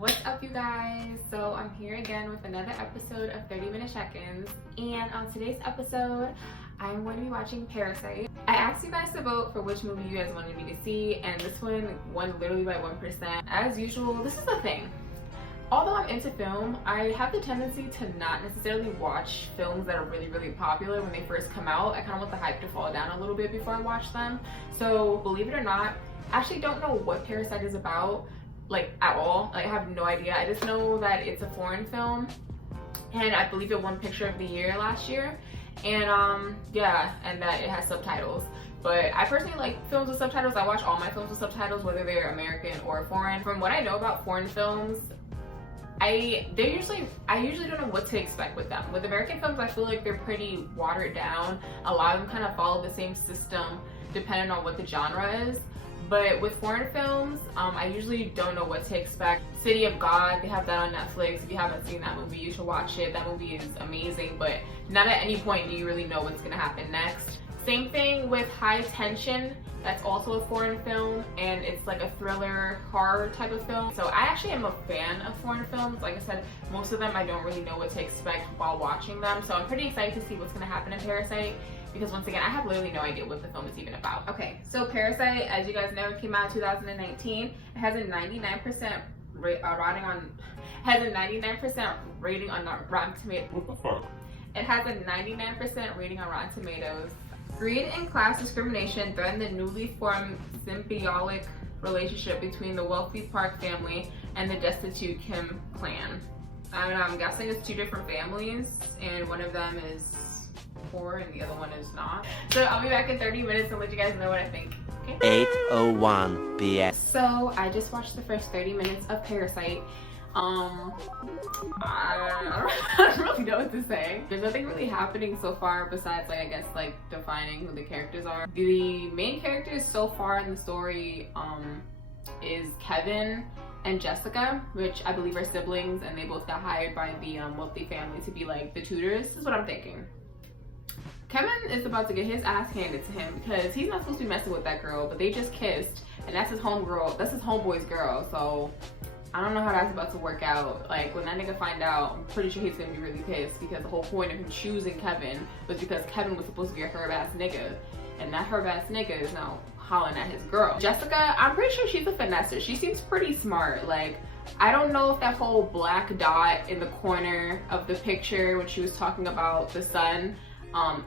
What's up, you guys? So I'm here again with another episode of 30-minute check-ins, and on today's episode I'm going to be watching Parasite. I asked you guys to vote for which movie you guys wanted me to see, and this one won literally by 1%. As usual, this is the thing. Although I'm into film, I have the tendency to not necessarily watch films that are really popular when they first come out. I kind of want the hype to fall down a little bit before I watch them. So believe it or not, I actually don't know what Parasite is about, like at all. Like, I have no idea. I just know that it's a foreign film, and I believe it won Picture of the Year last year. And yeah, and that it has subtitles. But I personally like films with subtitles. I watch all my films with subtitles, whether they're American or foreign. From what I know about foreign films, I usually don't know what to expect with them. With American films, I feel like they're pretty watered down. A lot of them kind of follow the same system depending on what the genre is. But with foreign films, I usually don't know what to expect. City of God, they have that on Netflix. If you haven't seen that movie, you should watch it. That movie is amazing, but not at any point do you really know what's gonna happen next. Same thing with High Tension. That's also a foreign film, and it's like a thriller horror type of film. So I actually am a fan of foreign films. Like I said, most of them I don't really know what to expect while watching them. So I'm pretty excited to see what's gonna happen in Parasite, because once again, I have literally no idea what the film is even about. Okay, so Parasite, as you guys know, came out in 2019. It has a 99% rating on Rotten Tomatoes. What the fuck? It has a 99% rating on Rotten Tomatoes. Greed and class discrimination threaten the newly formed symbiotic relationship between the wealthy Park family and the destitute Kim clan. I don't know, I'm guessing it's two different families, and one of them is poor and the other one is not. So I'll be back in 30 minutes and let you guys know what I think. Okay? 8:01 p.m. So I just watched the first 30 minutes of Parasite. I don't really know what to say. There's nothing really happening so far besides, like, I guess, like, defining who the characters are. The main characters so far in the story is Kevin and Jessica, which I believe are siblings, and they both got hired by the wealthy family to be like the tutors. This is what I'm thinking. Kevin is about to get his ass handed to him because he's not supposed to be messing with that girl, but they just kissed, and that's his homegirl. That's his homeboy's girl. So I don't know how that's about to work out. Like, when that nigga find out, I'm pretty sure he's gonna be really pissed, because the whole point of him choosing Kevin was because Kevin was supposed to be a herb-ass nigga, and that herb-ass nigga is now hollering at his girl. Jessica, I'm pretty sure she's a finesser. She seems pretty smart. Like, I don't know if that whole black dot in the corner of the picture when she was talking about the sun,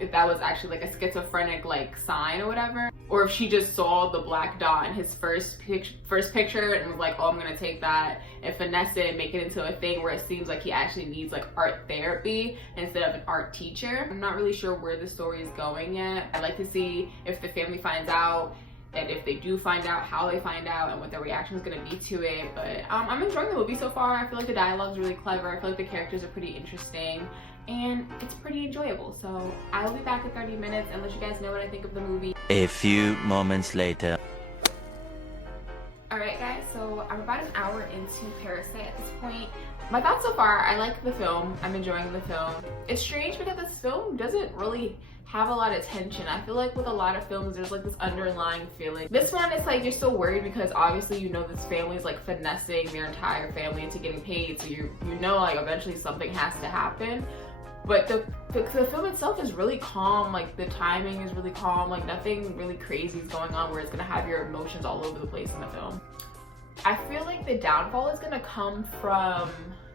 if that was actually like a schizophrenic like sign or whatever, or if she just saw the black dot in his first picture and was like, oh, I'm gonna take that and finesse it and make it into a thing where it seems like he actually needs like art therapy instead of an art teacher. I'm not really sure where the story is going yet. I'd like to see if the family finds out, and if they do find out, how they find out, and what their reaction is going to be to it. But I'm enjoying the movie so far. I feel like the dialogue is really clever. I feel like the characters are pretty interesting, and it's pretty enjoyable. So I will be back in 30 minutes and let you guys know what I think of the movie. A few moments later. Alright guys, so I'm about an hour into Parasite at this point. My thoughts so far, I like the film. I'm enjoying the film. It's strange because this film doesn't really have a lot of tension. I feel like with a lot of films, there's like this underlying feeling. This one, it's like you're still worried because obviously you know this family is like finessing their entire family into getting paid, so you know like eventually something has to happen. But the film itself is really calm. Like, the timing is really calm. Like, nothing really crazy is going on where it's gonna have your emotions all over the place in the film. I feel like the downfall is gonna come from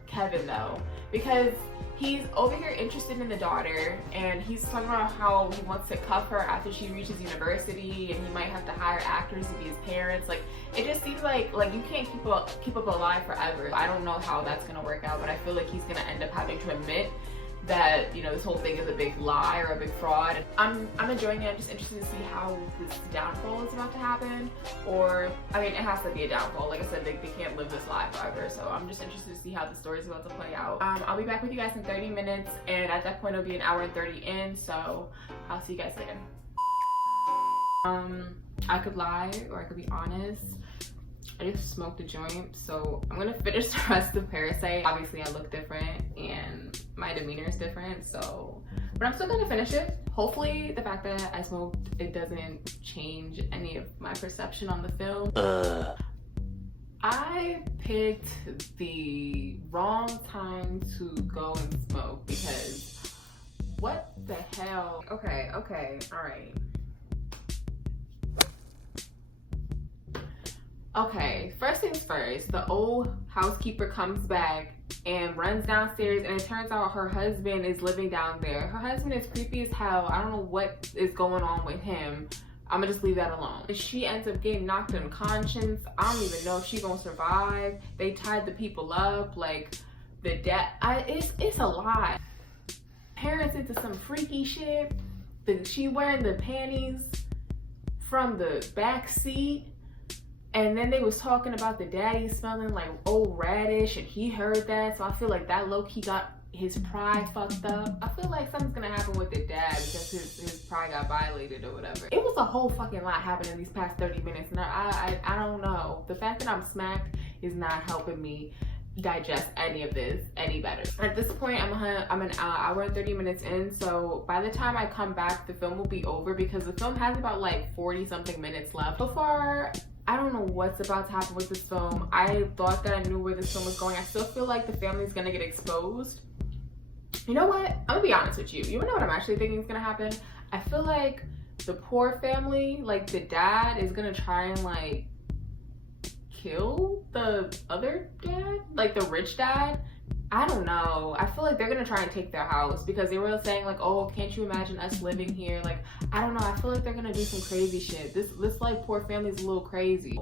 Kevin though, because he's over here interested in the daughter, and he's talking about how he wants to cuff her after she reaches university, and he might have to hire actors to be his parents. Like, it just seems like you can't keep up alive forever. I don't know how that's gonna work out, but I feel like he's gonna end up having to admit that, you know, this whole thing is a big lie or a big fraud. I'm enjoying it. I'm just interested to see how this downfall is about to happen. Or, I mean, it has to be a downfall. Like I said, they can't live this lie forever. So I'm just interested to see how the story is about to play out. I'll be back with you guys in 30 minutes, and at that point it'll be an hour and 30 in. So I'll see you guys later. I could lie or I could be honest. I just smoked a joint, so I'm gonna finish the rest of Parasite. Obviously I look different and my demeanor is different, so, but I'm still gonna finish it. Hopefully the fact that I smoked, it doesn't change any of my perception on the film. I picked the wrong time to go and smoke because what the hell? Okay, all right. Okay, first things first, the old housekeeper comes back and runs downstairs, and it turns out her husband is living down there. Her husband is creepy as hell. I don't know what is going on with him. I'm gonna just leave that alone. She ends up getting knocked unconscious. I don't even know if she's gonna survive. They tied the people up, like the dad. It's a lot. Parents into some freaky shit. She wearing the panties from the back seat. And then they was talking about the daddy smelling like old radish, and he heard that. So I feel like that low-key got his pride fucked up. I feel like something's gonna happen with the dad because his pride got violated or whatever. It was a whole fucking lot happening these past 30 minutes, and I don't know. The fact that I'm smacked is not helping me digest any of this any better. At this point, I'm an hour and 30 minutes in, so by the time I come back, the film will be over because the film has about like 40 something minutes left. So far, I don't know what's about to happen with this film. I thought that I knew where this film was going. I still feel like the family's gonna get exposed. You know what? I'm gonna be honest with you. You know what I'm actually thinking is gonna happen? I feel like the poor family, like the dad is gonna try and like kill the other dad, like the rich dad. I don't know. I feel like they're gonna try and take their house because they were saying like, oh, can't you imagine us living here? Like, I don't know. I feel like they're gonna do some crazy shit. This like poor family's a little crazy.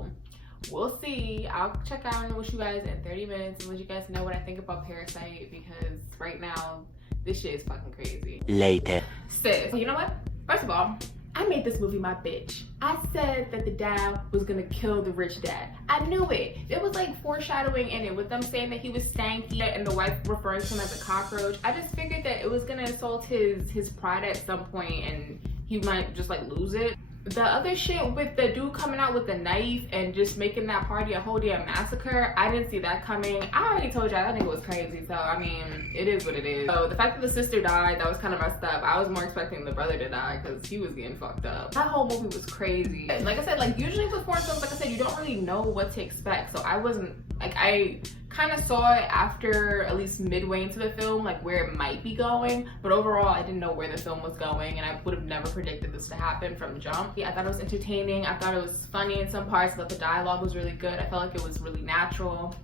We'll see. I'll check out with you guys in 30 minutes and let you guys know what I think about Parasite because right now this shit is fucking crazy. Later. Sis, you know what? First of all, I made this movie my bitch. I said that the dad was gonna kill the rich dad. I knew it. There was like foreshadowing in it with them saying that he was stanky and the wife referring to him as a cockroach. I just figured that it was gonna insult his pride at some point and he might just like lose it. The other shit with the dude coming out with the knife and just making that party a whole damn massacre, I didn't see that coming. I already told y'all that nigga was crazy, so I mean, it is what it is. So the fact that the sister died, that was kind of messed up. I was more expecting the brother to die because he was getting fucked up. That whole movie was crazy. And like I said, like usually with foreign films, like I said, you don't really know what to expect. So I wasn't, like I kind of saw it after at least midway into the film, like where it might be going, but overall I didn't know where the film was going and I would have never predicted this to happen from the jump. Yeah, I thought it was entertaining. I thought it was funny in some parts, but the dialogue was really good. I felt like it was really natural.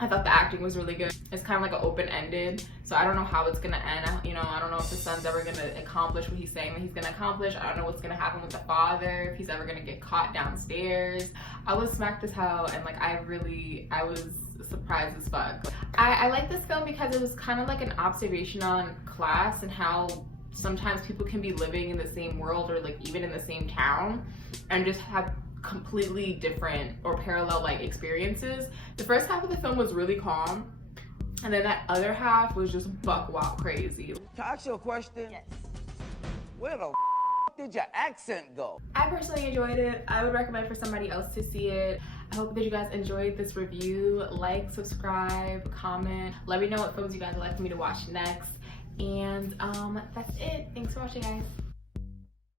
I thought the acting was really good. It's kind of like an open-ended, so I don't know how it's gonna end. You know, I don't know if the son's ever gonna accomplish what he's saying that he's gonna accomplish. I don't know what's gonna happen with the father, if he's ever gonna get caught downstairs. I was smacked as hell, and like I was surprised as fuck. I like this film because it was kind of like an observation on class and how sometimes people can be living in the same world or like even in the same town and just have completely different or parallel like experiences. The first half of the film was really calm, and then that other half was just buck wild crazy. Can I ask you a question? Yes. Where the did your accent go? I personally enjoyed it. I would recommend for somebody else to see it. I hope that you guys enjoyed this review. Like, subscribe, comment. Let me know what films you guys would like me to watch next. And that's it. Thanks for watching, guys.